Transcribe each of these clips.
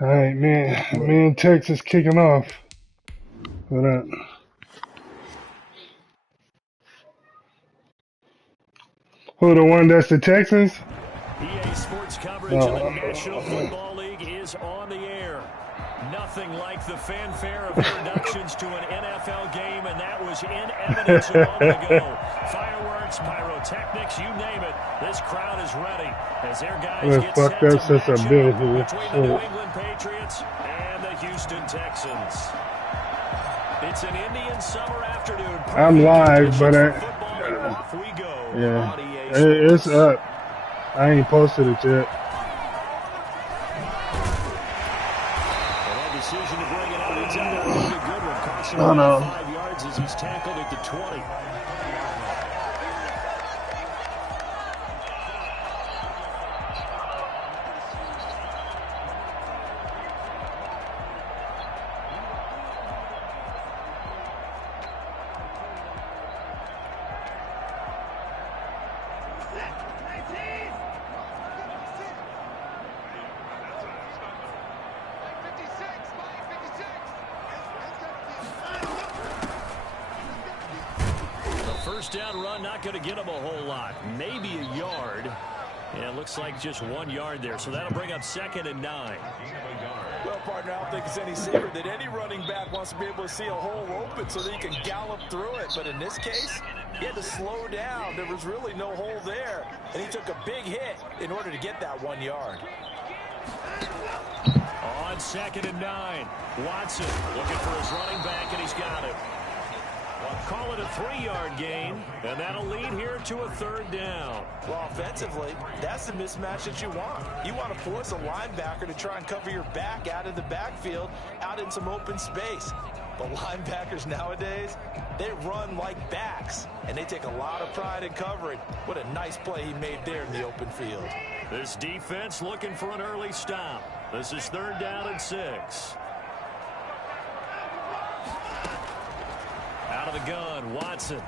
All right, man. Me and Texas kicking off. For that. Who the one that's the Texans? EA Sports coverage of the National Football League is on the air. Nothing like the fanfare of introductions to an NFL game, and that was in evidence a moment ago. Fireworks, pyrotechnics, you name it. This crowd is ready as their guys get set to match up between the New England Patriots and the Houston Texans. It's an Indian summer afternoon. I'm live, but off we go. Yeah, it's up. I ain't posted it yet. Decision to bring it out inside. That was a good one. Carson Oh, no. 5 yards as he's tackled at the 20. First down run, not going to get him a whole lot. Maybe a yard. And it looks like just 1 yard there. So that'll bring up 2nd and 9. Well, partner, I don't think it's any secret that any running back wants to be able to see a hole open so that he can gallop through it. But in this case, he had to slow down. There was really no hole there. And he took a big hit in order to get that 1 yard. On 2nd and 9, Watson looking for his running back, and he's got it. Call it a 3-yard gain, and that'll lead here to a 3rd down. Well, offensively, that's the mismatch that you want. You want to force a linebacker to try and cover your back out of the backfield, out in some open space. But linebackers nowadays, they run like backs, and they take a lot of pride in covering. What a nice play he made there in the open field. This defense looking for an early stop. This is 3rd down and 6. Out of the gun, Watson.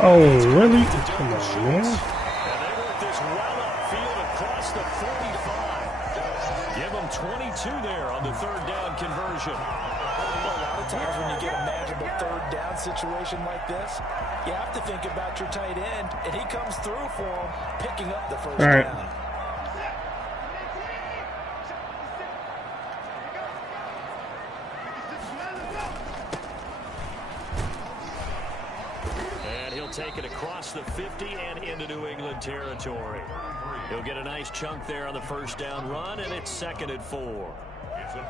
Oh, really? Come on, man. And they work this well upfield across the 45. Give them 22 there on the 3rd down conversion. Well, a lot of times when you get a manageable 3rd down situation like this, you have to think about your tight end, and he comes through for him, picking up the 1st down. Take it across the 50 and into New England territory. He'll get a nice chunk there on the 1st down run, and it's 2nd and 4.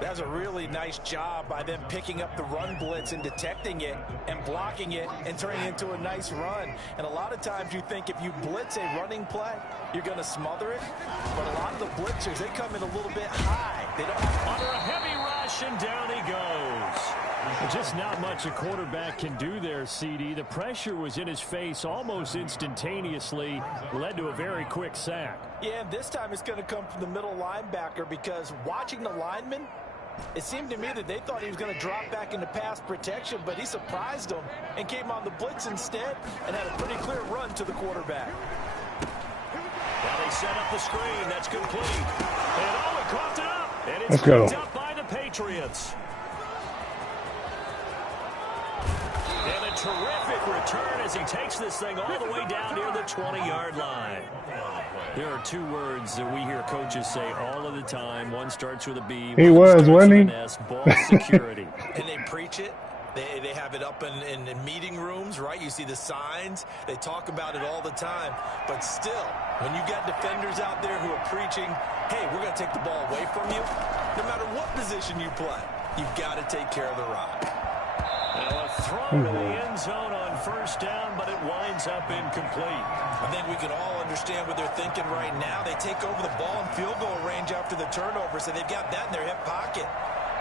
That's a really nice job by them picking up the run blitz and detecting it and blocking it and turning it into a nice run. And a lot of times you think if you blitz a running play, you're going to smother it. But a lot of the blitzers, they come in a little bit high. They don't have under a heavy rush, and down he goes. Just not much a quarterback can do there, CD. The pressure was in his face almost instantaneously, led to a very quick sack. Yeah, and this time it's going to come from the middle linebacker because watching the lineman, it seemed to me that they thought he was going to drop back into pass protection, but he surprised them and came on the blitz instead and had a pretty clear run to the quarterback. Now they set up the screen. That's complete. And oh, it coughed it up. And it's picked up by the Patriots. And a terrific return as he takes this thing all the way down near the 20-yard line. There are 2 words that we hear coaches say all of the time. One starts with a B. He was, wasn't he? S, ball security. And they preach it. They have it up in meeting rooms, right? You see the signs. They talk about it all the time. But still, when you got defenders out there who are preaching, hey, we're going to take the ball away from you, no matter what position you play, you've got to take care of the rock. Now a throw to the end zone on 1st down, but it winds up incomplete. I think we can all understand what they're thinking right now. They take over the ball in field goal range after the turnover, so they've got that in their hip pocket.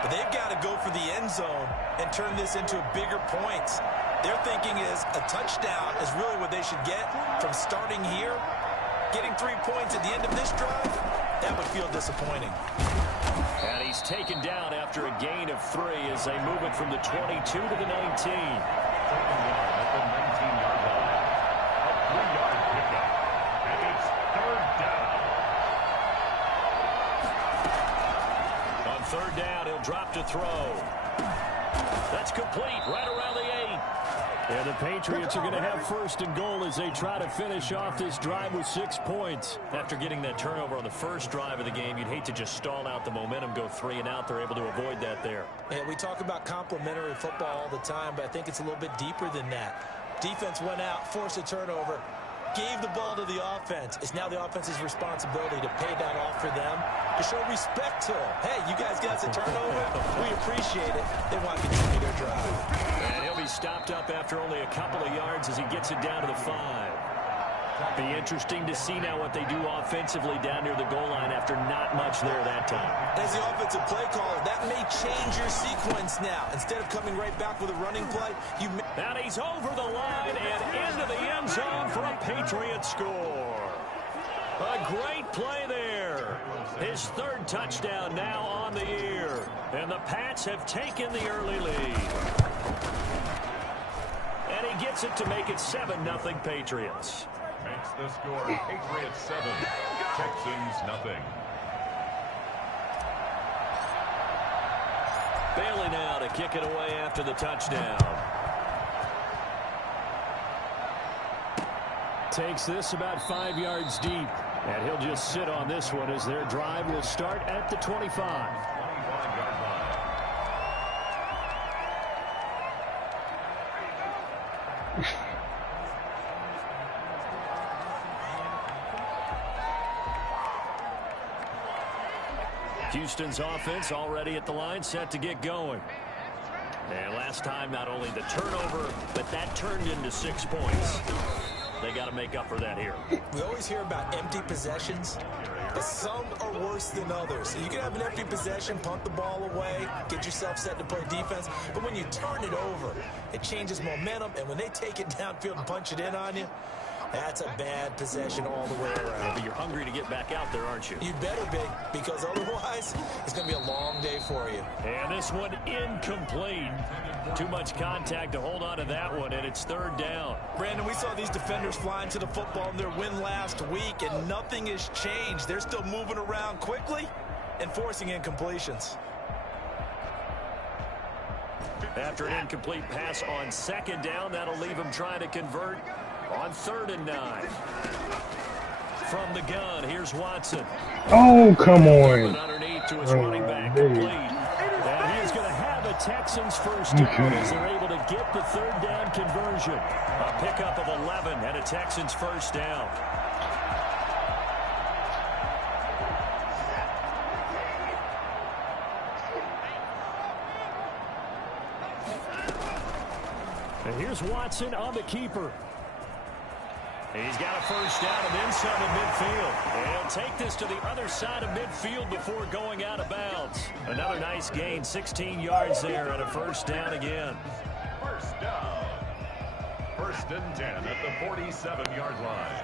But they've got to go for the end zone and turn this into bigger points. Their thinking is a touchdown is really what they should get from starting here. Getting 3 points at the end of this drive, that would feel disappointing. And he's taken down after a gain of 3 as they move it from the 22 to the 19. He'll drop to throw. That's complete right around the 8. And the Patriots are going to have first and goal as they try to finish off this drive with 6 points. After getting that turnover on the first drive of the game, you'd hate to just stall out the momentum, go 3 and out. They're able to avoid that there. And we talk about complementary football all the time, but I think it's a little bit deeper than that. Defense went out, forced a turnover, gave the ball to the offense. It's now the offense's responsibility to pay that off for them, to show respect to them. Hey, you guys got us a turnover. We appreciate it. They want to continue their drive. And he'll be stopped up after only a couple of yards as he gets it down to the 5. Be interesting to see now what they do offensively down near the goal line after not much there that time. As the offensive play caller, that may change your sequence now. Instead of coming right back with a running play, you may... Now he's over the line and into the end zone for a Patriot score. A great play there. His 3rd touchdown now on the year. And the Pats have taken the early lead. And he gets it to make it 7-0 Patriots. Makes the score Patriots 7, Texans 0. Bailey now to kick it away after the touchdown. Takes this about 5 yards deep. And he'll just sit on this one as their drive will start at the 25. 25-yard line. Houston's offense already at the line, set to get going. And last time, not only the turnover, but that turned into 6 points. They got to make up for that here. We always hear about empty possessions, but some are worse than others. So you can have an empty possession, punt the ball away, get yourself set to play defense. But when you turn it over, it changes momentum. And when they take it downfield and punch it in on you, that's a bad possession all the way around. But you're hungry to get back out there, aren't you? You better be, because otherwise it's going to be a long day for you. And this one incomplete. Too much contact to hold on to that one, and it's 3rd down. Brandon, we saw these defenders flying to the football in their win last week, and nothing has changed. They're still moving around quickly and forcing incompletions. After an incomplete pass on 2nd down, that'll leave them trying to convert on 3rd and 9. From the gun, here's Watson. Oh, come on. Underneath to his running back, complete. And he's going to have a Texans first down as they're able to get the 3rd down conversion. A pickup of 11 and a Texans first down. And here's Watson on the keeper. He's got a first down and then some in midfield. And he'll take this to the other side of midfield before going out of bounds. Another nice gain, 16 yards there and a first down again. First down. 1st and 10 at the 47-yard line.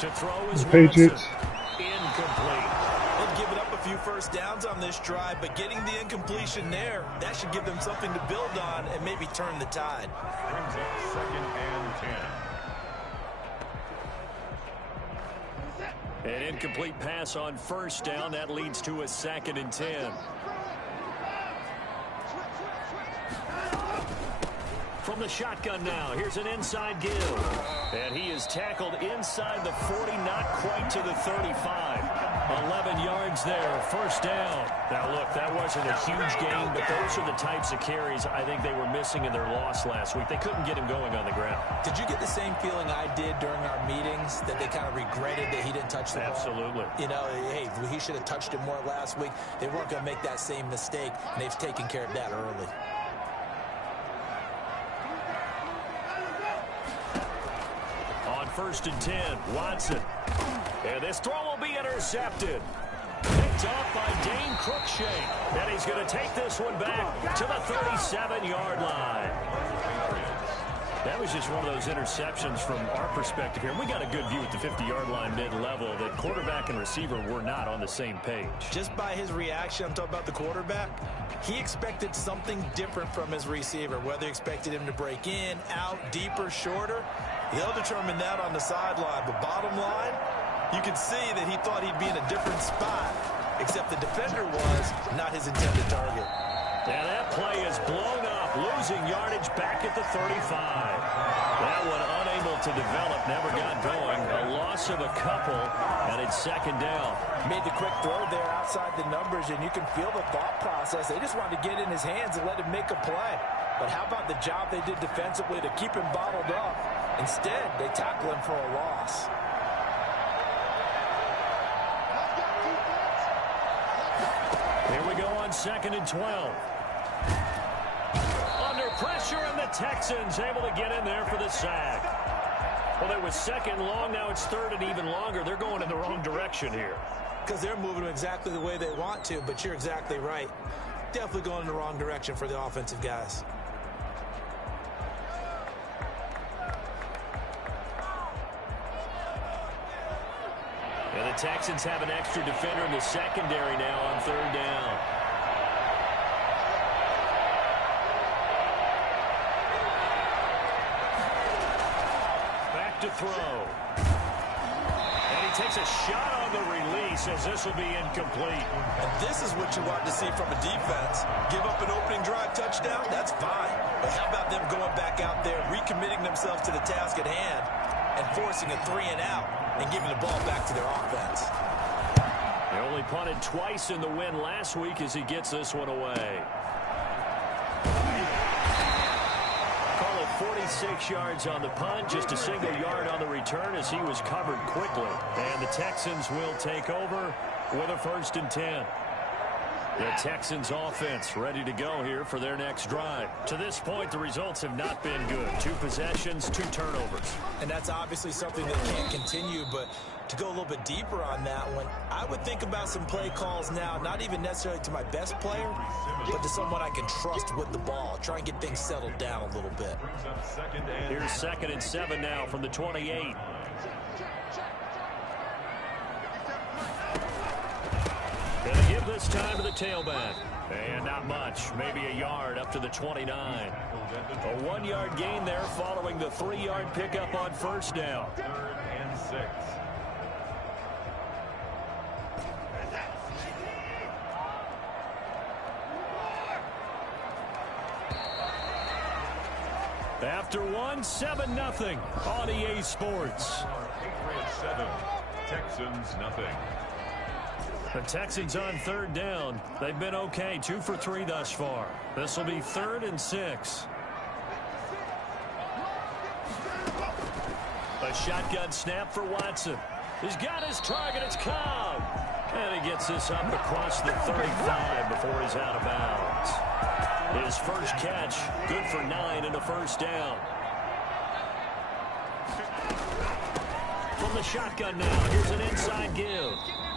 To throw is Patriots. Watson. Incomplete. They've given up a few first downs on this drive, but getting the incompletion there, that should give them something to build on and maybe turn the tide. Brings up 2nd and 10. An incomplete pass on first down. That leads to a 2nd and 10. From the shotgun now, here's an inside give. And he is tackled inside the 40, not quite to the 35. 11 yards there, first down. Now, look, that wasn't a huge gain, but those are the types of carries I think they were missing in their loss last week. They couldn't get him going on the ground. Did you get the same feeling I did during our meetings, that they kind of regretted that he didn't touch the ball? Absolutely. You know, hey, he should have touched it more last week. They weren't going to make that same mistake, and they've taken care of that early. On 1st and 10, Watson. And this throw will be intercepted. Picked off by Dane Cruikshank. And he's going to take this one back to the 37-yard line. That was just one of those interceptions from our perspective here. We got a good view at the 50-yard line mid-level that quarterback and receiver were not on the same page. Just by his reaction, I'm talking about the quarterback, he expected something different from his receiver, whether he expected him to break in, out, deeper, shorter. They'll determine that on the sideline. But bottom line, You could see that he thought he'd be in a different spot, except the defender was not his intended target. And that play is blown up, losing yardage back at the 35. That one unable to develop, never got going. A loss of a couple, and it's second down. Made the quick throw there outside the numbers, and you can feel the thought process. They just wanted to get in his hands and let him make a play. But how about the job they did defensively to keep him bottled up? Instead, they tackle him for a loss. Here we go on 2nd and 12. Under pressure, and the Texans able to get in there for the sack. Well, it was 2nd long, now it's 3rd and even longer. They're going in the wrong direction here. Because they're moving exactly the way they want to, but you're exactly right. Definitely going in the wrong direction for the offensive guys. And the Texans have an extra defender in the secondary now on 3rd down. Back to throw. And he takes a shot on the release as this will be incomplete. And this is what you want to see from a defense. Give up an opening drive touchdown, that's fine. But how about them going back out there, recommitting themselves to the task at hand, and forcing a 3-and-out and giving the ball back to their offense. They only punted twice in the win last week as he gets this one away. Call it 46 yards on the punt, just a single yard on the return as he was covered quickly. And the Texans will take over with a 1st and 10. The Texans offense ready to go here for their next drive. To this point, the results have not been good. 2 possessions, 2 turnovers. And that's obviously something that can't continue, but to go a little bit deeper on that one, I would think about some play calls now, not even necessarily to my best player, but to someone I can trust with the ball. Try and get things settled down a little bit. Here's 2nd and 7 now from the 28. Going to give this time to the tailback. And not much, maybe a yard up to the 29. A 1-yard gain there following the 3-yard pickup on 1st down. 3rd and 6. After 1, 7-0 on EA Sports. Patriots 7, Texans nothing. The Texans on 3rd down. They've been okay, 2 for 3 thus far. This will be 3rd and 6. A shotgun snap for Watson. He's got his target. It's Cobb. And he gets this up across the 35 before he's out of bounds. His first catch, good for 9 and a 1st down. From the shotgun now, here's an inside give.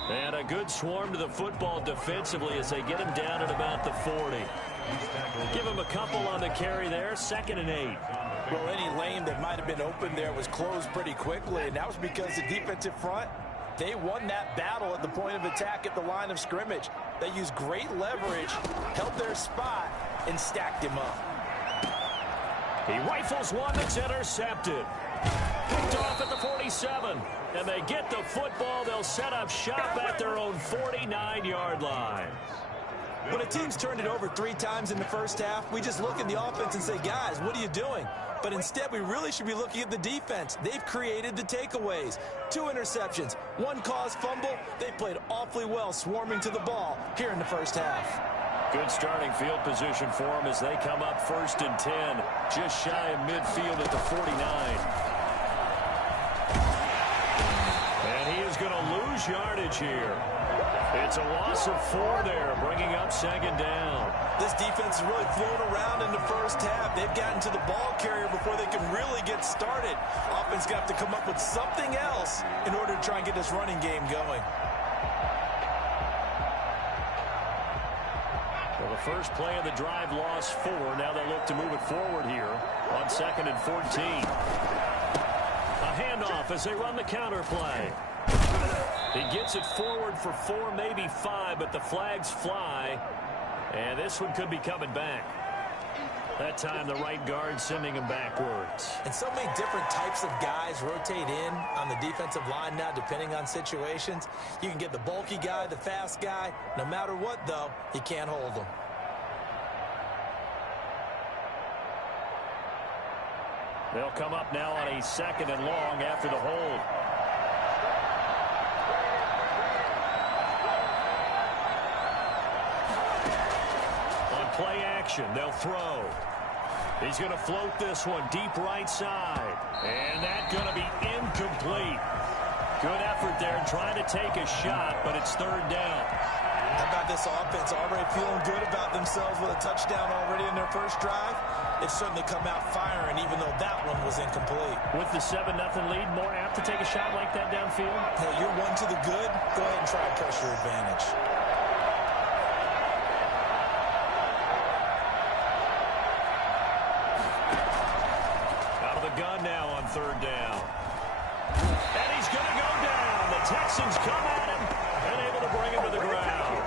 And a good swarm to the football defensively as they get him down at about the 40. Give him a couple on the carry there, 2nd and 8. Well, any lane that might have been open there was closed pretty quickly, and that was because the defensive front, they won that battle at the point of attack at the line of scrimmage. They used great leverage, held their spot, and stacked him up. He rifles one that's intercepted. Picked off at the 47. And they get the football. They'll set up shop at their own 49-yard line. When a team's turned it over 3 times in the first half, we just look at the offense and say, guys, what are you doing? But instead, we really should be looking at the defense. They've created the takeaways. 2 interceptions, 1 caused fumble. They played awfully well swarming to the ball here in the first half. Good starting field position for them as they come up 1st and 10. Just shy of midfield at the 49. And he is going to lose yardage here. It's a loss of 4 there, bringing up 2nd down. This defense has really flown around in the first half. They've gotten to the ball carrier before they can really get started. Offense got to come up with something else in order to try and get this running game going. Well, the first play of the drive lost 4. Now they look to move it forward here on 2nd and 14. A handoff as they run the counter play. He gets it forward for 4, maybe 5, but the flags fly. And this one could be coming back. That time the right guard sending him backwards. And so many different types of guys rotate in on the defensive line now, depending on situations. You can get the bulky guy, the fast guy. No matter what, though, you can't hold them. They'll come up now on a 2nd and long after the hold. On play action, they'll throw. He's going to float this one deep right side. And that's going to be incomplete. Good effort there trying to take a shot, but it's 3rd down. How about this offense already feeling good about themselves with a touchdown already in their first drive? It's certainly come out firing, even though that one was incomplete. With the 7-0 lead, more apt to take a shot like that downfield? Hey, you're one to the good. Go ahead and try a pressure advantage. Out of the gun now on 3rd down. And he's going to go down. The Texans come at him and able to bring him to the ground.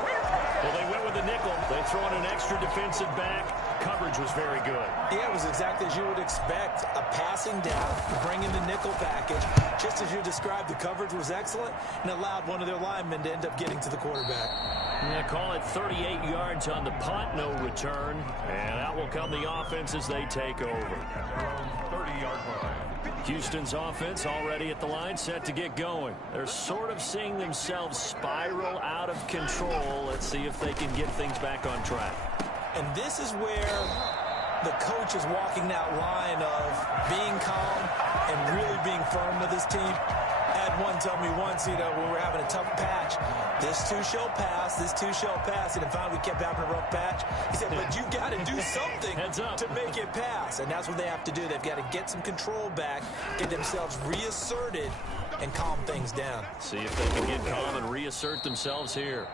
Well, they went with the nickel. They throw in an extra defensive back. Coverage was very good. Yeah, it was exactly as you would expect. A passing down, bring in the nickel package. Just as you described, the coverage was excellent and allowed one of their linemen to end up getting to the quarterback. Yeah, call it 38 yards on the punt, no return. And out will come the offense as they take over. 30-yard line. Houston's offense already at the line, set to get going. They're sort of seeing themselves spiral out of control. Let's see if they can get things back on track. And this is where the coach is walking that line of being calm and really being firm with his team. I had one tell me once, when we were having a tough patch, this too shall pass, this too shall pass. And finally we kept having a rough patch. He said, but you got to do something to make it pass. And that's what they have to do. They've got to get some control back, get themselves reasserted, and calm things down. See if they can get calm and reassert themselves here.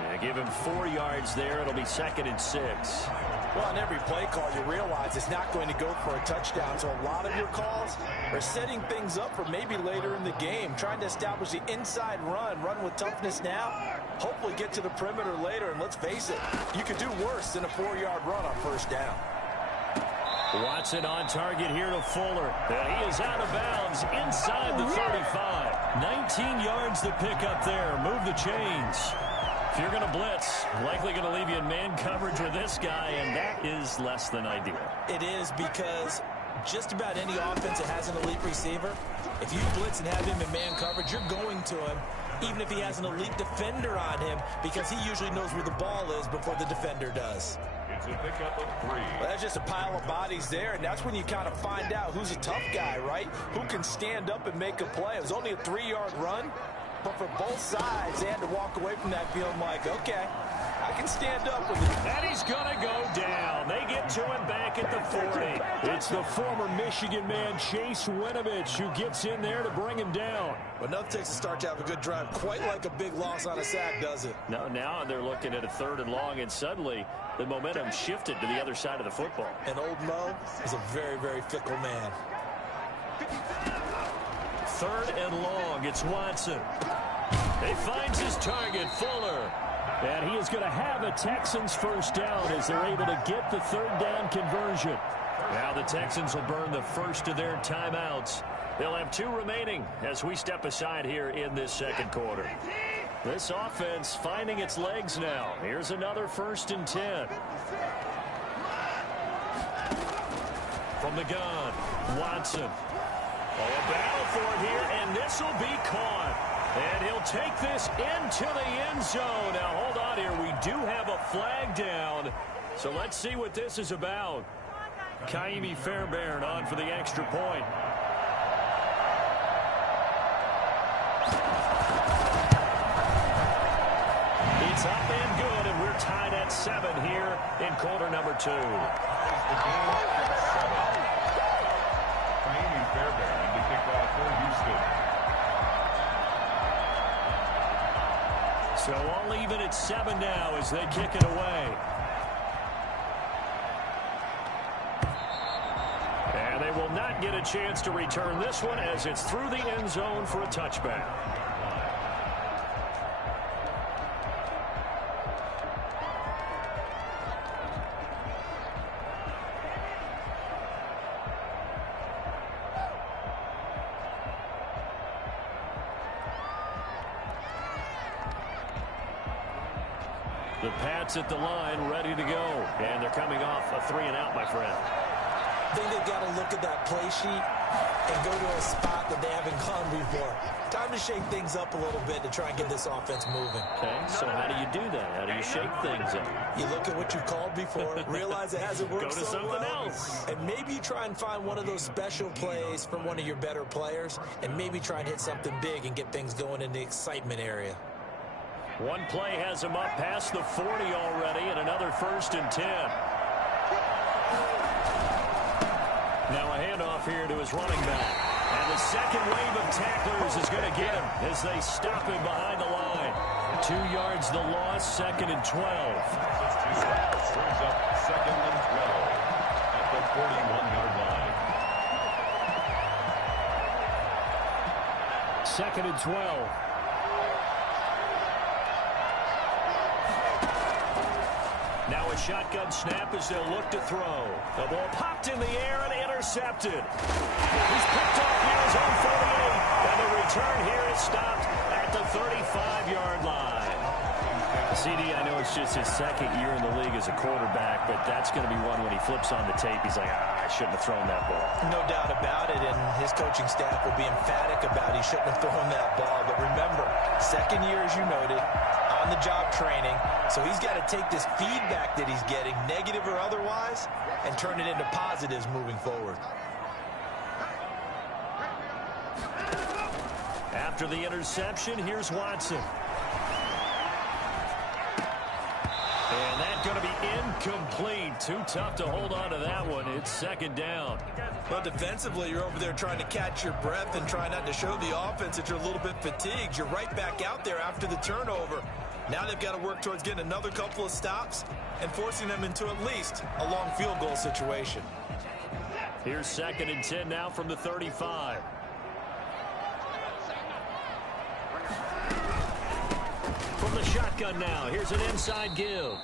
Yeah, give him 4 yards there. It'll be 2nd and 6. Well, on every play call, you realize it's not going to go for a touchdown. So a lot of your calls are setting things up for maybe later in the game, trying to establish the inside run with toughness now, hopefully get to the perimeter later. And let's face it, you could do worse than a 4-yard run on 1st down. Watson on target here to Fuller. And he is out of bounds inside the 35. 19 yards to pick up there. Move the chains. If you're going to blitz, likely going to leave you in man coverage with this guy, and that is less than ideal. It is, because just about any offense that has an elite receiver, if you blitz and have him in man coverage, you're going to him, even if he has an elite defender on him, because he usually knows where the ball is before the defender does. It's a pickup of 3. Well, that's just a pile of bodies there, and that's when you kind of find out who's a tough guy, right? Who can stand up and make a play. It was only a 3-yard run. But for both sides, they had to walk away from that feeling like, okay, I can stand up with it. And he's going to go down. They get to him back at the 40. It's the former Michigan man, Chase Winovich, who gets in there to bring him down. But enough takes to start to have a good drive. Quite like a big loss on a sack, does it? No, now they're looking at a 3rd and long, and suddenly the momentum shifted to the other side of the football. And old Mo is a very, very fickle man. 3rd and long, it's Watson. He finds his target, Fuller. And he is going to have a Texans 1st down as they're able to get the 3rd down conversion. Now the Texans will burn the first of their timeouts. They'll have 2 remaining as we step aside here in this 2nd quarter. This offense finding its legs now. Here's another 1st and 10. From the gun, Watson. Oh, a battle for it here, and this will be caught. And he'll take this into the end zone. Now, hold on here. We do have a flag down. So let's see what this is about. Kaimi Fairbairn on for the extra point. It's up and good, and we're tied at 7 here in quarter number 2. Kaimi Fairbairn to kick off for Houston. So all even at 7 now as they kick it away. And they will not get a chance to return this one as it's through the end zone for a touchback. The Pats at the line, ready to go. And they're coming off a 3-and-out, my friend. I think they've got to look at that play sheet and go to a spot that they haven't gone before. Time to shake things up a little bit to try and get this offense moving. Okay, so how do you do that? How do you shake things up? You look at what you called before, realize it hasn't worked Go to so something well, else. and maybe you try and find one of those special plays from one of your better players, and maybe try and hit something big and get things going in the excitement area. One play has him up past the 40 already, and another 1st and 10. Now a handoff here to his running back. And the second wave of tacklers is going to get him as they stop him behind the line. 2 yards the loss, 2nd and 12. Brings up 2nd and 12 at the 41-yard line. 2nd and 12. Now a shotgun snap as they'll look to throw. The ball popped in the air and intercepted. He's picked off near his own 48. And the return here is stopped at the 35-yard line. CD, I know it's just his 2nd year in the league as a quarterback, but that's going to be one when he flips on the tape. He's like, I shouldn't have thrown that ball. No doubt about it, and his coaching staff will be emphatic about he shouldn't have thrown that ball. But remember, 2nd year, as you noted, on-the-job training. So he's got to take this feedback that he's getting, negative or otherwise, and turn it into positives moving forward. After the interception, here's Watson. And that's going to be incomplete. Too tough to hold on to that one. It's 2nd down. Well, defensively, you're over there trying to catch your breath and try not to show the offense that you're a little bit fatigued. You're right back out there after the turnover. Now they've got to work towards getting another couple of stops and forcing them into at least a long field goal situation. Here's 2nd and 10 now from the 35. From the shotgun now, here's an inside give.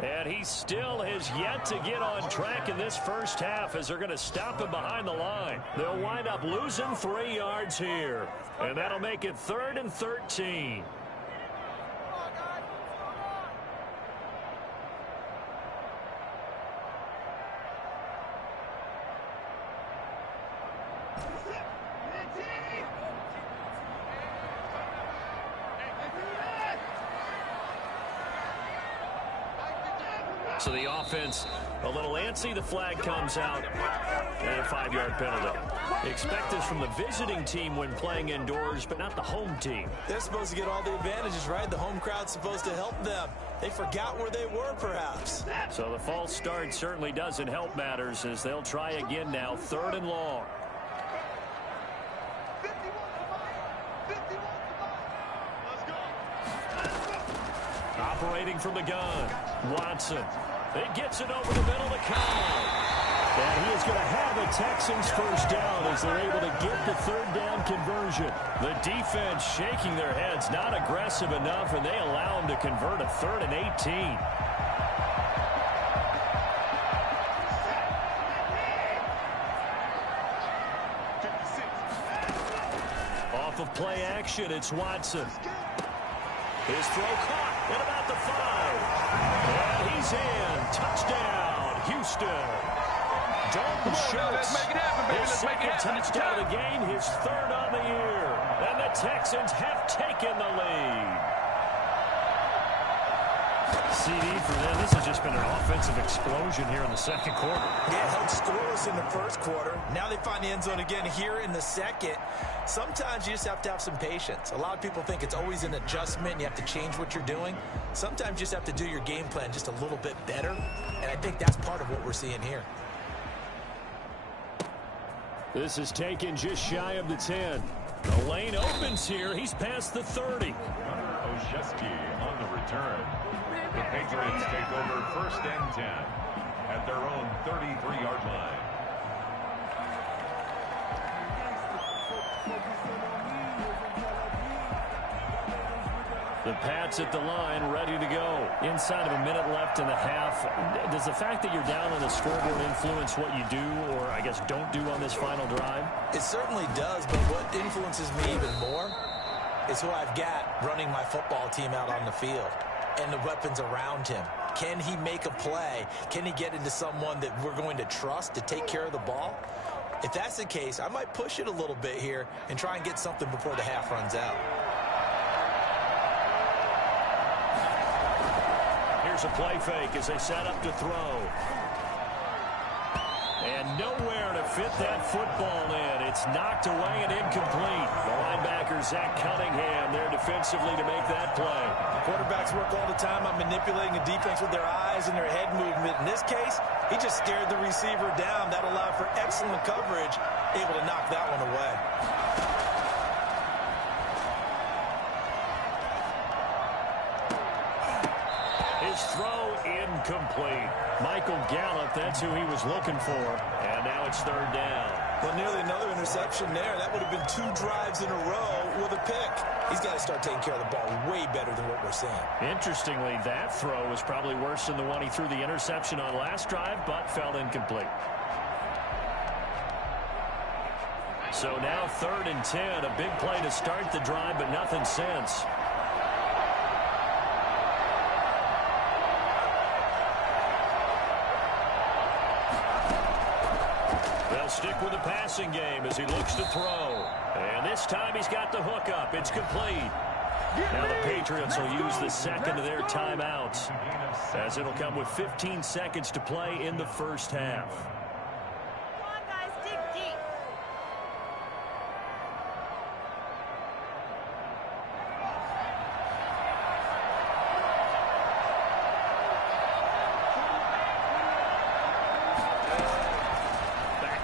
And he still has yet to get on track in this first half as they're going to stop him behind the line. They'll wind up losing 3 yards here. And that'll make it 3rd and 13. So the offense a little antsy. The flag comes out and a 5-yard penalty. Expect this from the visiting team when playing indoors, but not the home team. They're supposed to get all the advantages, right? The home crowd's supposed to help them. They forgot where they were, perhaps. So the false start certainly doesn't help matters as they'll try again now, 3rd and long. Operating from the gun, Watson. It gets it over the middle to Kyle. And he is going to have a Texans first down as they're able to get the 3rd down conversion. The defense shaking their heads, not aggressive enough, and they allow him to convert a 3rd and 18. Off of play action, it's Watson. His throw caught at about the 5. And he's in. Touchdown, Houston. Dalton Schultz, his 2nd touchdown of the game, his 3rd on the year. And the Texans have taken the lead. CD for them. This has just been an offensive explosion here in the 2nd quarter. Yeah, held scoreless in the 1st quarter. Now they find the end zone again here in the 2nd. Sometimes you just have to have some patience. A lot of people think it's always an adjustment. You have to change what you're doing. Sometimes you just have to do your game plan just a little bit better. And I think that's part of what we're seeing here. This is taken just shy of the 10. The lane opens here. He's past the 30. Oshesky on the return. The Patriots take over 1st and 10 at their own 33-yard line. The Pats at the line, ready to go. Inside of a minute left in the half. Does the fact that you're down on the scoreboard influence what you do, or I guess don't do on this final drive? It certainly does, but what influences me even more is who I've got running my football team out on the field. and the weapons around him. Can he make a play? Can he get into someone that we're going to trust to take care of the ball? If that's the case, I might push it a little bit here and try and get something before the half runs out. Here's a play fake as they set up to throw. And nowhere to fit that football in. It's knocked away and incomplete. The linebacker, Zach Cunningham, there defensively to make that play. Quarterbacks work all the time on manipulating a defense with their eyes and their head movement. In this case, he just stared the receiver down. That allowed for excellent coverage, able to knock that one away. His throw incomplete. Michael Gallup, that's who he was looking for. And now it's third down. Well, nearly another interception there. That would have been 2 drives in a row with a pick. He's got to start taking care of the ball way better than what we're seeing. Interestingly, that throw was probably worse than the one he threw the interception on last drive, but fell incomplete. So now 3rd and 10. A big play to start the drive, but nothing since. Stick with the passing game as he looks to throw. And this time he's got the hook up. It's complete. Now the Patriots will use the second of their timeouts, as it'll come with 15 seconds to play in the first half. Come on, guys, dig deep.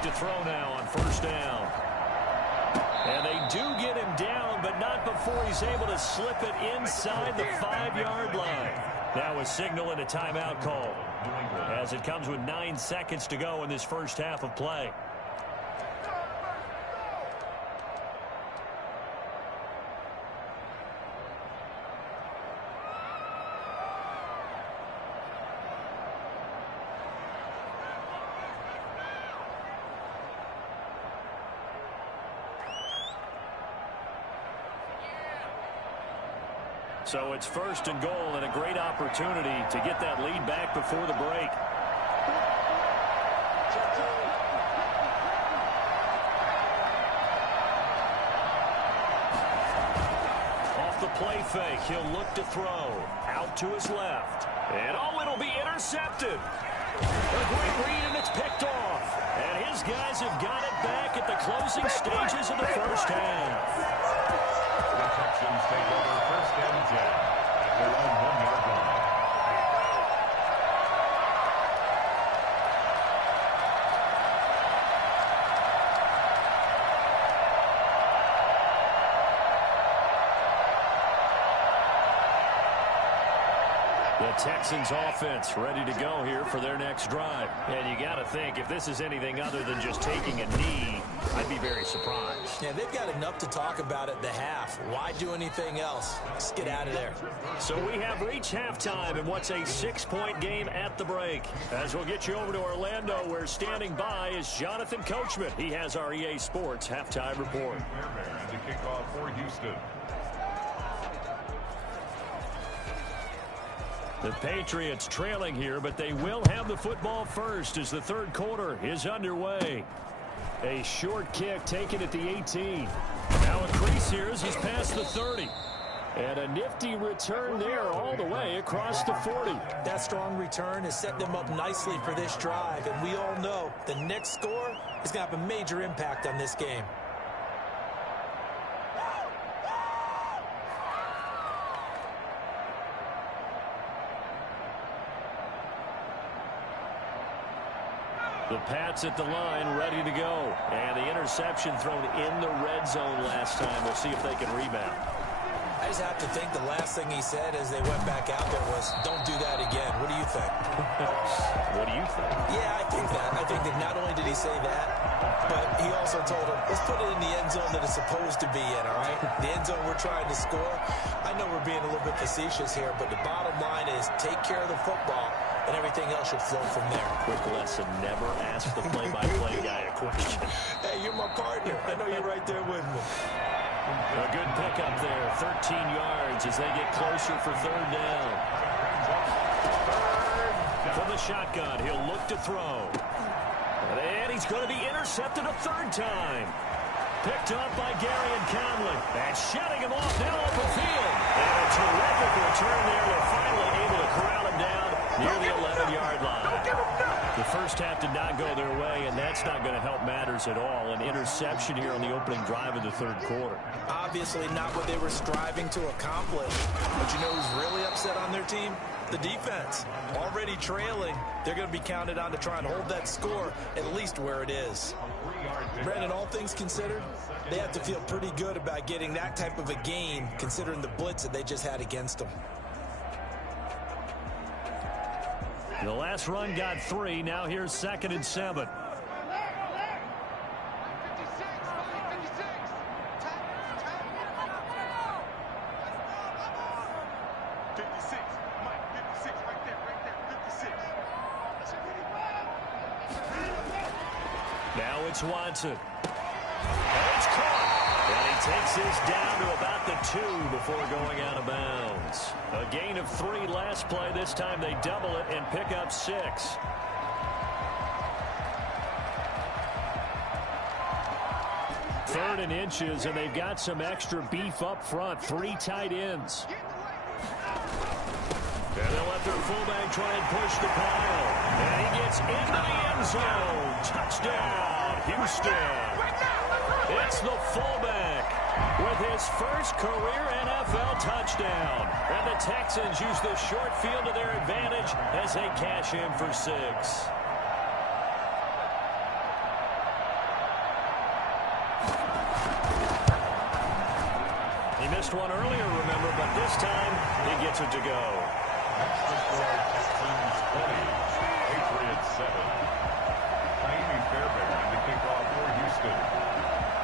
To throw now on first down. And they do get him down, but not before he's able to slip it inside the 5-yard line. Now a signal and a timeout call, as it comes with 9 seconds to go in this first half of play. So it's 1st and goal, and a great opportunity to get that lead back before the break. Off the play fake, he'll look to throw. Out to his left. And oh, it'll be intercepted. A great read, and it's picked off. And his guys have got it back at the closing stages of the first half. The Texans take over 1st and 10 at their own 1-yard line. The Texans offense ready to go here for their next drive. And you got to think, if this is anything other than just taking a knee, I'd be very surprised. Yeah, they've got enough to talk about at the half. Why do anything else? Just get out of there. So we have reached halftime in what's a 6-point game at the break. As we'll get you over to Orlando, where standing by is Jonathan Coachman. He has our EA Sports halftime report. To kick off for Houston. The Patriots trailing here, but they will have the football first as the 3rd quarter is underway. A short kick taken at the 18. Now a crease here as he's past the 30. And a nifty return there all the way across the 40. That strong return has set them up nicely for this drive, and we all know the next score is going to have a major impact on this game. The Pats at the line, ready to go. And the interception thrown in the red zone last time. We'll see if they can rebound. I just have to think the last thing he said as they went back out there was, don't do that again. What do you think? What do you think? Yeah, I think that. I think that not only did he say that, but he also told him, let's put it in the end zone that it's supposed to be in, all right? The end zone we're trying to score. I know we're being a little bit facetious here, but the bottom line is take care of the football, and everything else should flow from there. Quick lesson, never ask the play-by-play guy a question. Hey, you're my partner. I know you're right there with me. A good pickup there, 13 yards as they get closer for 3rd down. the shotgun. He'll look to throw. And he's going to be intercepted a third time. Picked up by Gary and Conley. And shutting him off now open field. And a terrific return there. They're finally able to corral him down near the 11-yard line. The first half did not go their way, and that's not going to help matters at all. An interception here on the opening drive of the third quarter. Obviously not what they were striving to accomplish. But you know who's really upset on their team? The defense. Already trailing. They're going to be counted on to try and hold that score at least where it is. Brandon, all things considered, they have to feel pretty good about getting that type of a game considering the blitz that they just had against them. The last run got 3. Now here's 2nd and 7. Now it's Watson. And it's caught. And he takes this down to about the 2 before going out of bounds. A gain of 3 last play. This time they double it and pick up 6. Third and inches, and they've got some extra beef up front. 3 tight ends. And they'll let their fullback try and push the pile. And he gets into the end zone. Touchdown, Houston. It's the fullback with his first career NFL touchdown. And the Texans use the short field to their advantage as they cash in for 6. He missed one earlier, remember, but this time he gets it to go. Texans 20, Patriots 7. Naimi Fairbairn to kick off for Houston.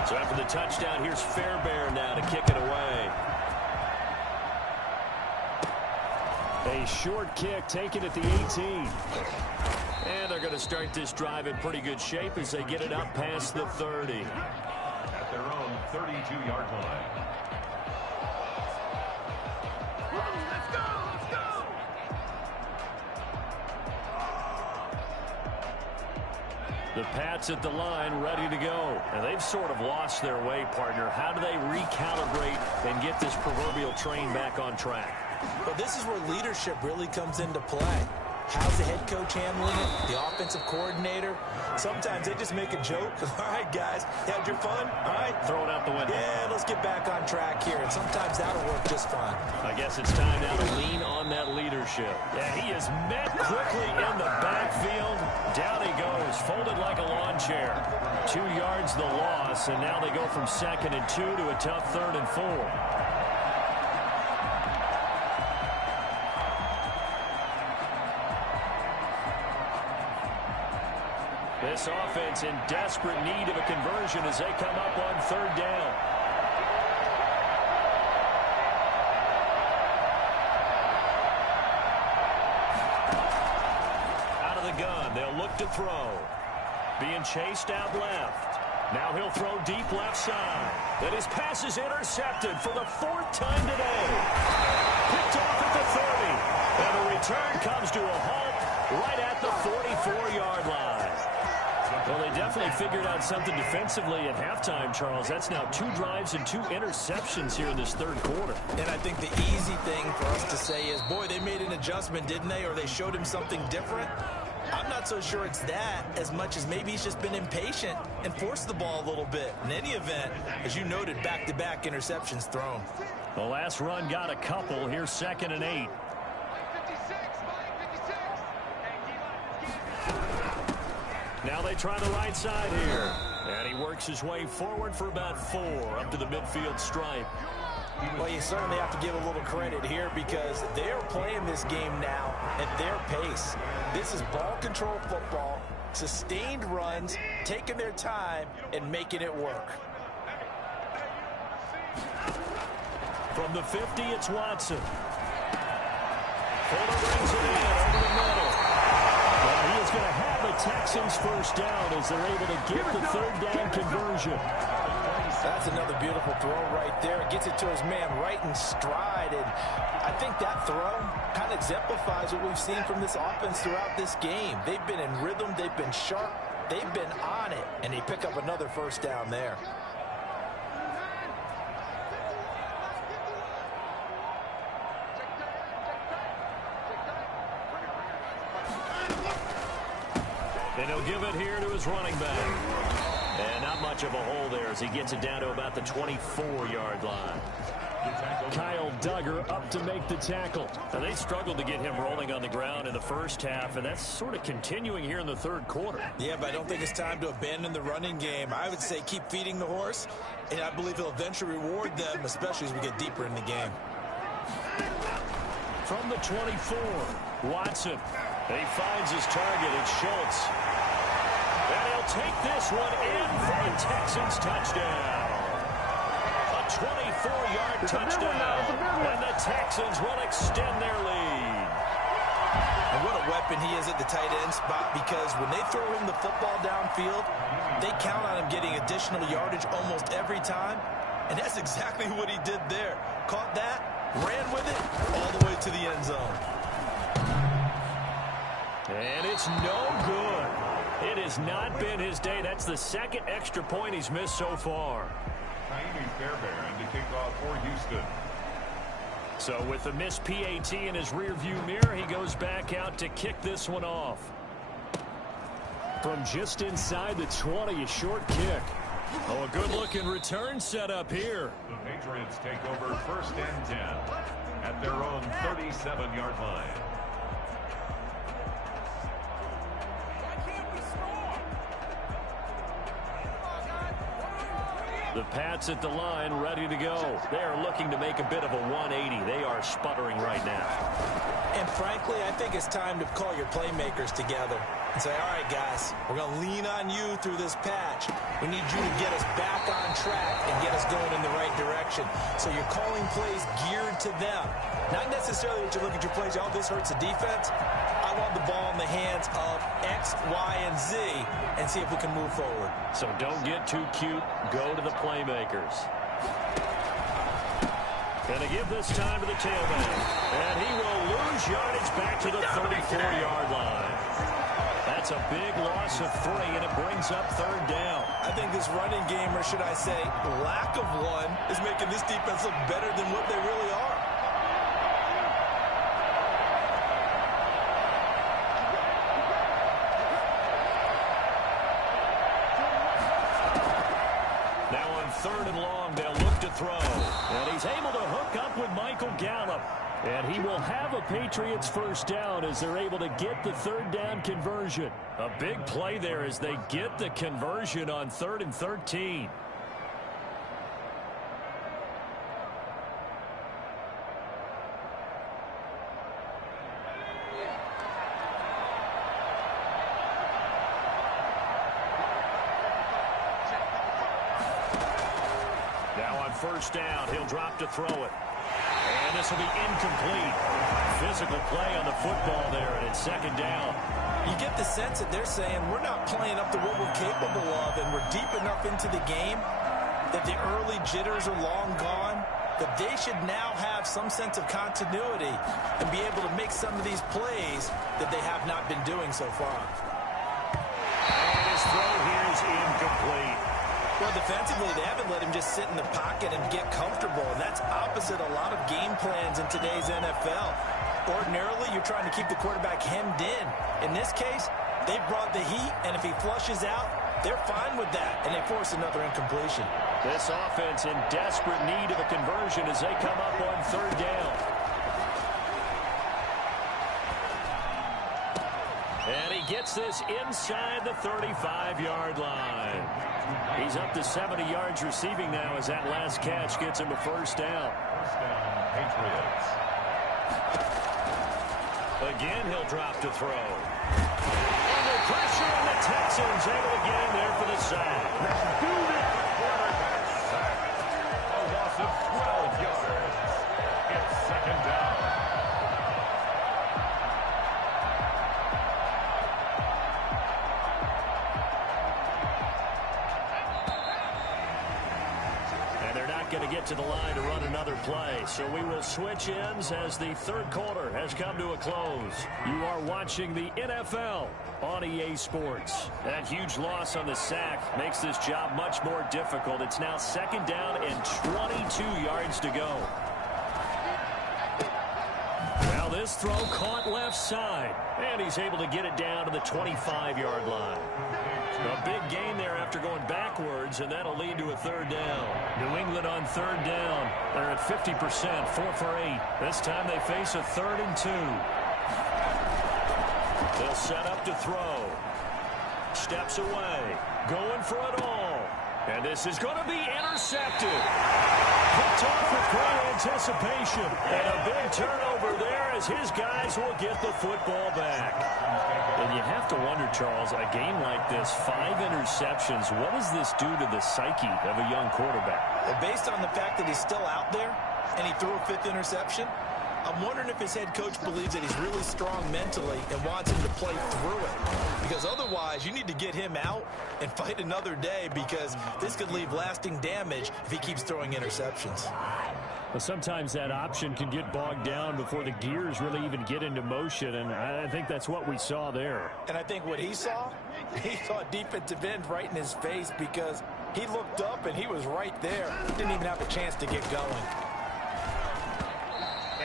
So after the touchdown, here's Fairbairn now to kick it away. A short kick taken at the 18. And they're going to start this drive in pretty good shape as they get it up past the 30. At their own 32-yard line. The Pats at the line ready to go. And they've sort of lost their way, partner. How do they recalibrate and get this proverbial train back on track? Well, this is where leadership really comes into play. How's the head coach handling it? The offensive coordinator? Sometimes they just make a joke. All right, guys, had your fun? All right. Throw it out the window. Yeah, let's get back on track here. And sometimes that'll work just fine. I guess it's time now to lean on that leadership. Yeah, he is met quickly in the backfield. Down he goes, folded like a lawn chair. 2 yards the loss, and now they go from 2nd and 2 to a tough 3rd and 4. This offense in desperate need of a conversion as they come up on 3rd down. Out of the gun, they'll look to throw. Being chased out left. Now he'll throw deep left side. Then his pass is intercepted for the 4th time today. Picked off at the 30. And the return comes to a halt right at the 44-yard line. Well, they definitely figured out something defensively at halftime, Charles. That's now 2 drives and 2 interceptions here in this 3rd quarter. And I think the easy thing for us to say is, boy, they made an adjustment, didn't they? Or they showed him something different. I'm not so sure it's that as much as maybe he's just been impatient and forced the ball a little bit. In any event, as you noted, back-to-back interceptions thrown. The last run got a couple. Here's 2nd and 8. Now they try the right side here. And he works his way forward for about 4 up to the midfield stripe. Well, you certainly have to give a little credit here because they're playing this game now at their pace. This is ball control football, sustained runs, taking their time, and making it work. From the 50, it's Watson. Fuller brings it in over the middle. Well, he is going to have the Texans first down as they're able to get the 3rd down conversion. That's another beautiful throw right there. Gets it to his man right in stride. And I think that throw kind of exemplifies what we've seen from this offense throughout this game. They've been in rhythm. They've been sharp. They've been on it. And they pick up another first down there. And he'll give it here to his running back. And not much of a hole there as he gets it down to about the 24-yard line. Kyle Duggar up to make the tackle. Now, they struggled to get him rolling on the ground in the first half, and that's sort of continuing here in the third quarter. Yeah, but I don't think it's time to abandon the running game. I would say keep feeding the horse, and I believe he'll eventually reward them, especially as we get deeper in the game. From the 24, Watson. He finds his target. It's Schultz. And he'll take this one in for a Texans touchdown. A 24-yard touchdown. And the Texans will extend their lead. And what a weapon he is at the tight end spot, because when they throw him the football downfield, they count on him getting additional yardage almost every time. And that's exactly what he did there. Caught that, ran with it, all the way to the end zone. And it's no good. It has not been his day. That's the second extra point he's missed so far. Naimi Fairbairn to kick off for Houston. So with the missed PAT in his rearview mirror, he goes back out to kick this one off. From just inside the 20, a short kick. Oh, a good-looking return set up here. The Patriots take over first and 10 at their own 37-yard line. The Pats at the line, ready to go. They are looking to make a bit of a 180. They are sputtering right now. And frankly, I think it's time to call your playmakers together and say, all right, guys, we're going to lean on you through this patch. We need you to get us back on track and get us going in the right direction. So you're calling plays geared to them. Not necessarily that you look at your plays, oh, this hurts the defense. I want the ball in the hands of X, Y, and Z and see if we can move forward. So don't get too cute. Go to the playmakers. Gonna give this time to the tailback. And he will lose yardage back to the 34-yard line. That's a big loss of 3, and it brings up third down. I think this running game, or should I say lack of one, is making this defense look better than what they really are. Third and long, they'll look to throw. And he's able to hook up with Michael Gallup. And he will have a Patriots first down as they're able to get the third down conversion. A big play there as they get the conversion on 3rd and 13. First down, he'll drop to throw it. And this will be incomplete. Physical play on the football there, and it's second down. You get the sense that they're saying we're not playing up to what we're capable of, and we're deep enough into the game that the early jitters are long gone, that they should now have some sense of continuity and be able to make some of these plays that they have not been doing so far. And his throw here is incomplete. Well, defensively, they haven't let him just sit in the pocket and get comfortable, and that's opposite a lot of game plans in today's NFL. Ordinarily, you're trying to keep the quarterback hemmed in. In this case, they brought the heat, and if he flushes out, they're fine with that, and they force another incompletion. This offense in desperate need of a conversion as they come up on third down. And he gets this inside the 35-yard line. He's up to 70 yards receiving now as that last catch gets him a first down. First down, Patriots. Again, he'll drop to throw. Under pressure, and the Texans able to get him there for the sack. Quarterback sack. A loss of 12 yards. It's second down. going to get to the line to run another play. So we will switch ends as the third quarter has come to a close. You are watching the NFL on EA Sports. That huge loss on the sack makes this job much more difficult. It's now second down and 22 yards to go. Now this throw caught left side, and he's able to get it down to the 25-yard line. A big gain there after going backwards, and that'll lead to a third down. New England on third down. They're at 50%, 4 for 8. This time they face a 3rd and 2. They'll set up to throw. Steps away. Going for it all. And this is going to be intercepted. Picked off with great anticipation. And a big turnover there as his guys will get the football back. And you have to wonder, Charles, a game like this, 5 interceptions, what does this do to the psyche of a young quarterback? Well, based on the fact that he's still out there and he threw a 5th interception, I'm wondering if his head coach believes that he's really strong mentally and wants him to play through it. Because otherwise, you need to get him out and fight another day, because this could leave lasting damage if he keeps throwing interceptions. Well, sometimes that option can get bogged down before the gears really even get into motion, and I think that's what we saw there. And I think what he saw a defensive end right in his face, because he looked up and he was right there. Didn't even have a chance to get going.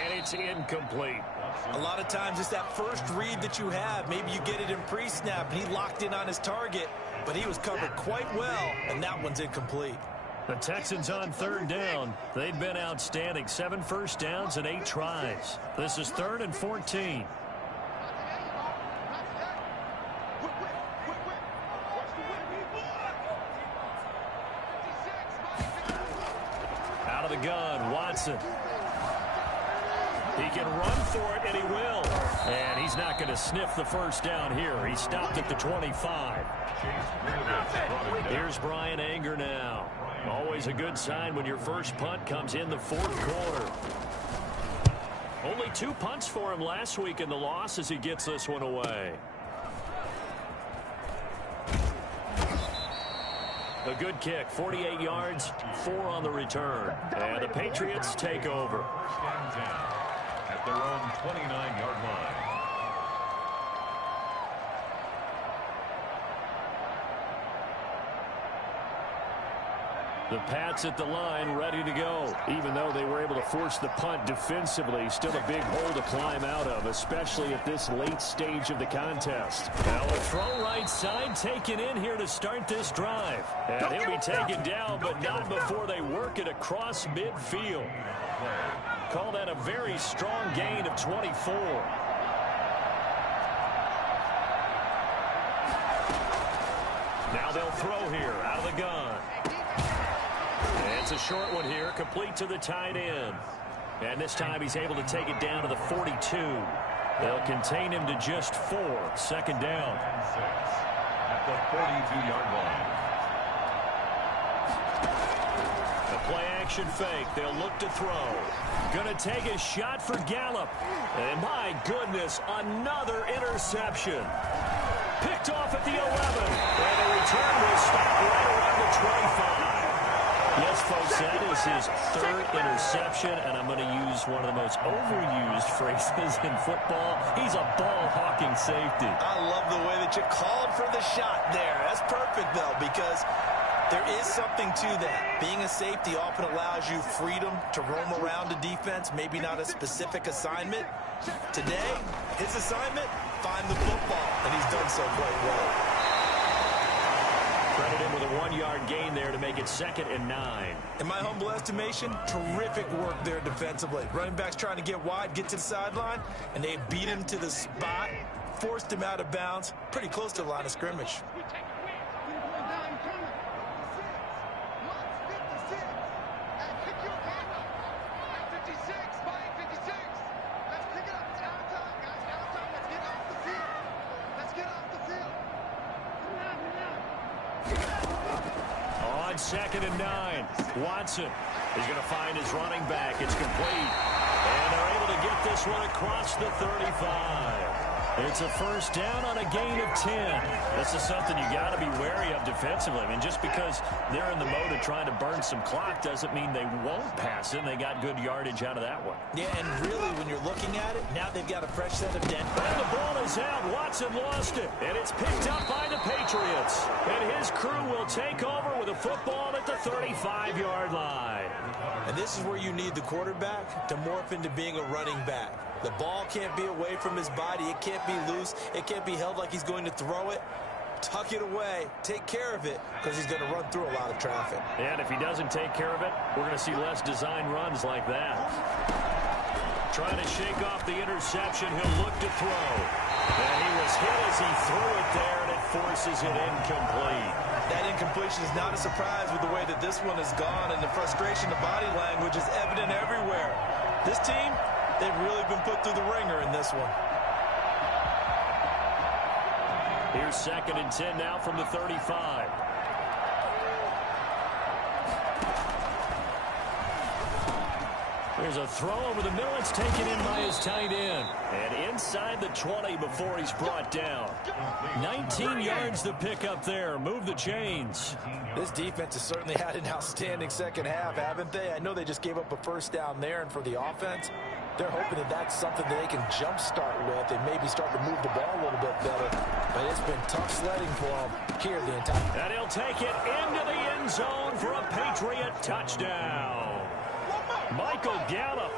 And it's incomplete. A lot of times it's that first read that you have. Maybe you get it in pre-snap, and he locked in on his target, but he was covered quite well, and that one's incomplete. The Texans on third down. They've been outstanding. 7 first downs and 8 tries. This is 3rd and 14. Out of the gun, Watson. He can run for it, and he will. And he's not going to sniff the first down here. He stopped at the 25. Here's Brian Anger now. Always a good sign when your first punt comes in the 4th quarter. Only 2 punts for him last week in the loss as he gets this one away. A good kick, 48 yards, 4 on the return. And the Patriots take over. At their own 29-yard line. The Pats at the line ready to go. Even though they were able to force the punt defensively, still a big hole to climb out of, especially at this late stage of the contest. Now a throw right side taken in here to start this drive. And he'll be taken down, but not before they work it across midfield. Call that a very strong gain of 24. Now they'll throw here out of the gun. And it's a short one here, complete to the tight end. And this time he's able to take it down to the 42. They'll contain him to just 4. 2nd down. At the 42-yard line. Play action fake. They'll look to throw. Gonna take a shot for Gallup. And my goodness, another interception. Picked off at the 11. And the return will stop right around the 25. Yes, folks, that is his 3rd interception, and I'm going to use one of the most overused phrases in football. He's a ball-hawking safety. I love the way that you called for the shot there. That's perfect, though, because there is something to that. Being a safety often allows you freedom to roam around a defense, maybe not a specific assignment. Today, his assignment, find the football, and he's done so quite well. Credit him with a 1-yard gain there to make it 2nd and 9. In my humble estimation, terrific work there defensively. Running backs trying to get wide, get to the sideline, and they beat him to the spot, forced him out of bounds, pretty close to the line of scrimmage. On 2nd and 9, Watson is going to find his running back. It's complete. And they're able to get this one across the 35. It's a first down on a gain of 10. This is something you got to be wary of defensively. I mean, just because they're in the mode of trying to burn some clock doesn't mean they won't pass it. And they got good yardage out of that one. Yeah, and really, when you're looking at it, now they've got a fresh set of depth. And the ball is out. Watson lost it. And it's picked up by the Patriots. And his crew will take over with a football at the 35-yard line. And this is where you need the quarterback to morph into being a running back. The ball can't be away from his body. It can't be loose. It can't be held like he's going to throw it. Tuck it away. Take care of it because he's going to run through a lot of traffic. And if he doesn't take care of it, we're going to see less design runs like that. Trying to shake off the interception. He'll look to throw. And he was hit as he threw it there, and it forces it incomplete. That incompletion is not a surprise with the way that this one has gone, and the frustration of body language is evident everywhere. This team, they've really been put through the ringer in this one. Here's 2nd and 10 now from the 35. There's a throw over the middle. It's taken in by his tight end. And inside the 20 before he's brought down. 19 yards to pick up there. Move the chains. This defense has certainly had an outstanding second half, haven't they? I know they just gave up a first down there, and for the offense, they're hoping that that's something that they can jumpstart with and maybe start to move the ball a little bit better. But it's been tough sledding for them here the entire time. And he'll take it into the end zone for a Patriot touchdown. Michael Gallup,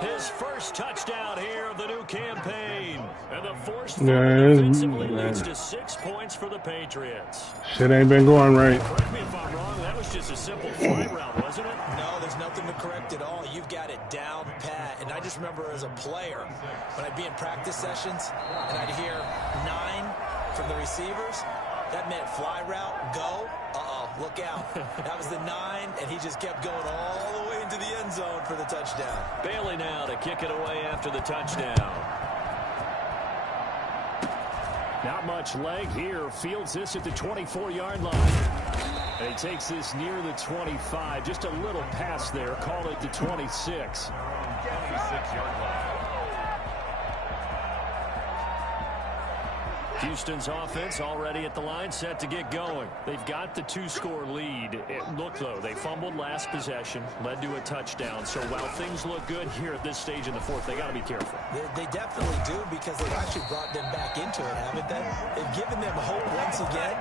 his first touchdown here of the new campaign. And the forced fumble defensively leads to 6 points for the Patriots. Shit ain't been going right. Correct me if I'm wrong, that was just a simple fly route, wasn't it? No, there's nothing to correct at all. You've got it down pat. And I just remember as a player, when I'd be in practice sessions and I'd hear 9 from the receivers, that meant fly route, go. Look out. That was the 9, and he just kept going all the way into the end zone for the touchdown. Bailey now to kick it away after the touchdown. Not much leg here. Fields this at the 24-yard line. And he takes this near the 25. Just a little pass there. Call it the 26. 26-yard line. Houston's offense already at the line, set to get going. They've got the 2-score lead. Look, though, they fumbled last possession, led to a touchdown. So while things look good here at this stage in the fourth, they got to be careful. They definitely do, because they've actually brought them back into it, haven't they? They've given them hope once again.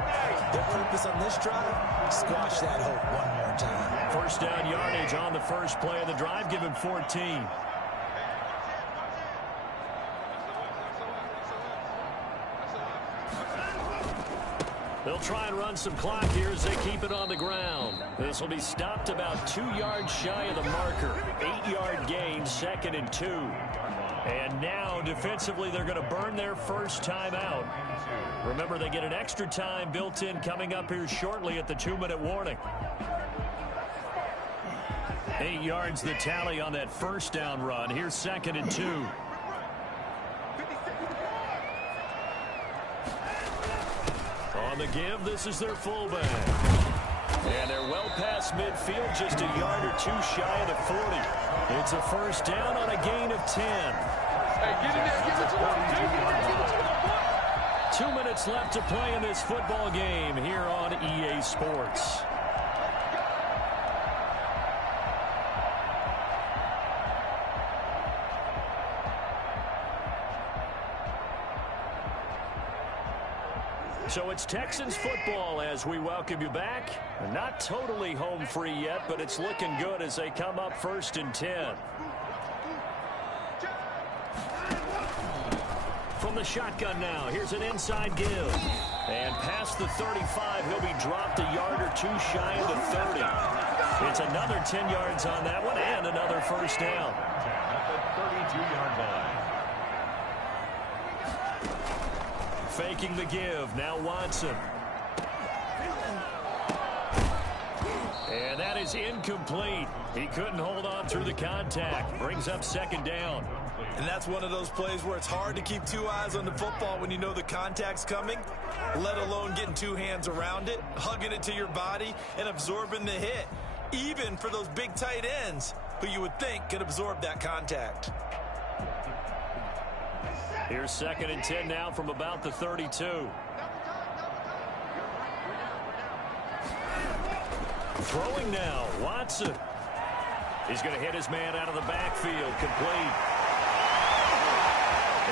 Their purpose on this drive, squash that hope one more time. First down yardage on the first play of the drive, give him 14. They'll try and run some clock here as they keep it on the ground. This will be stopped about 2 yards shy of the marker. 8-yard gain, 2nd and 2. And now, defensively, they're going to burn their first time out. Remember, they get an extra time built in coming up here shortly at the 2-minute warning. 8 yards the tally on that first down run. Here's 2nd and 2. On the give, this is their fullback. And they're well past midfield, just a yard or 2 shy of the 40. It's a first down on a gain of 10. Hey, get in there, give it to him. 2 minutes left to play in this football game here on EA Sports. So it's Texans football as we welcome you back. Not totally home free yet, but it's looking good as they come up 1st and 10. From the shotgun now, here's an inside give. And past the 35, he'll be dropped a yard or 2 shy of the 30. It's another 10 yards on that one and another first down. At the 32-yard line. Faking the give. Now Watson. And that is incomplete. He couldn't hold on through the contact. Brings up 2nd down. And that's one of those plays where it's hard to keep 2 eyes on the football when you know the contact's coming, let alone getting 2 hands around it, hugging it to your body, and absorbing the hit, even for those big tight ends who you would think could absorb that contact. Here's 2nd and 10 now from about the 32. Throwing now, Watson. He's going to hit his man out of the backfield, complete.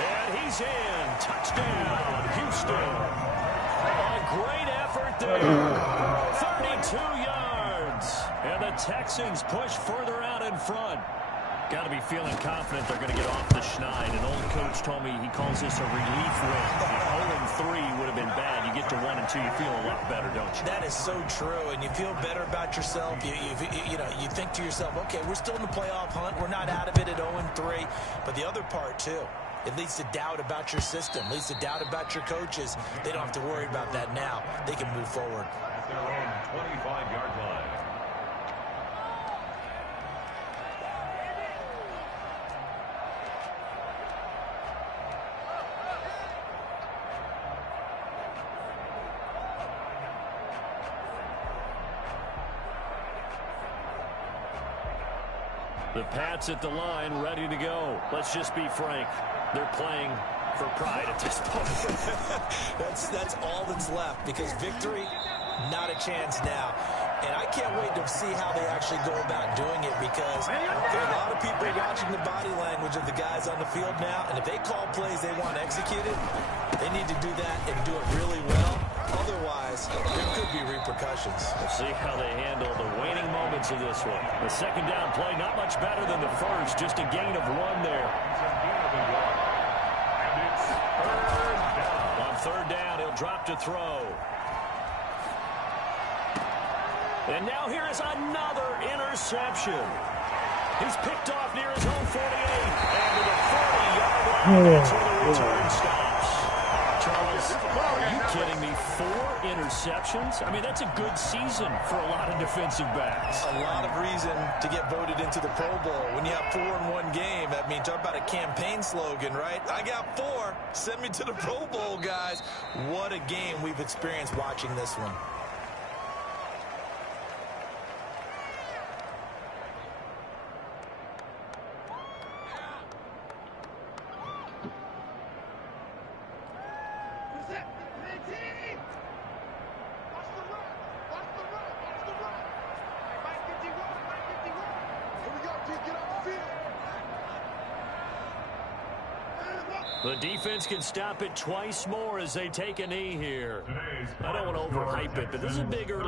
And he's in. Touchdown, Houston. A great effort there. 32 yards. And the Texans push further out in front. Got to be feeling confident they're going to get off the schneid. An old coach told me he calls this a relief win. 0-3 would have been bad. You get to 1-2, you feel a lot better, don't you? That is so true, and you feel better about yourself. You think to yourself, okay, we're still in the playoff hunt. We're not out of it at 0-3. But the other part, too, it leads to doubt about your system, leads to doubt about your coaches. They don't have to worry about that now. They can move forward. At their own 25-yard line. The Pats at the line, ready to go. Let's just be frank. They're playing for pride at this point. That's all that's left, because victory, not a chance now. And I can't wait to see how they actually go about doing it, because there are a lot of people watching the body language of the guys on the field now, and if they call plays they want executed, they need to do that and do it really well. Otherwise, there could be repercussions. We'll see how they handle the waning moments of this one. The 2nd down play, not much better than the first, just a gain of 1 there. And it's 3rd down. On 3rd down, he'll drop to throw. And now here is another interception. He's picked off near his own 48. And to the 40-yard line, that's where the return stops. Charles, are you kidding me? 4 interceptions? I mean, that's a good season for a lot of defensive backs. A lot of reason to get voted into the Pro Bowl. When you have 4 in one game, I mean, talk about a campaign slogan, right? I got 4. Send me to the Pro Bowl, guys. What a game we've experienced watching this one. The defense can stop it twice more as they take a knee here. I don't want to overhype it, but this is a big early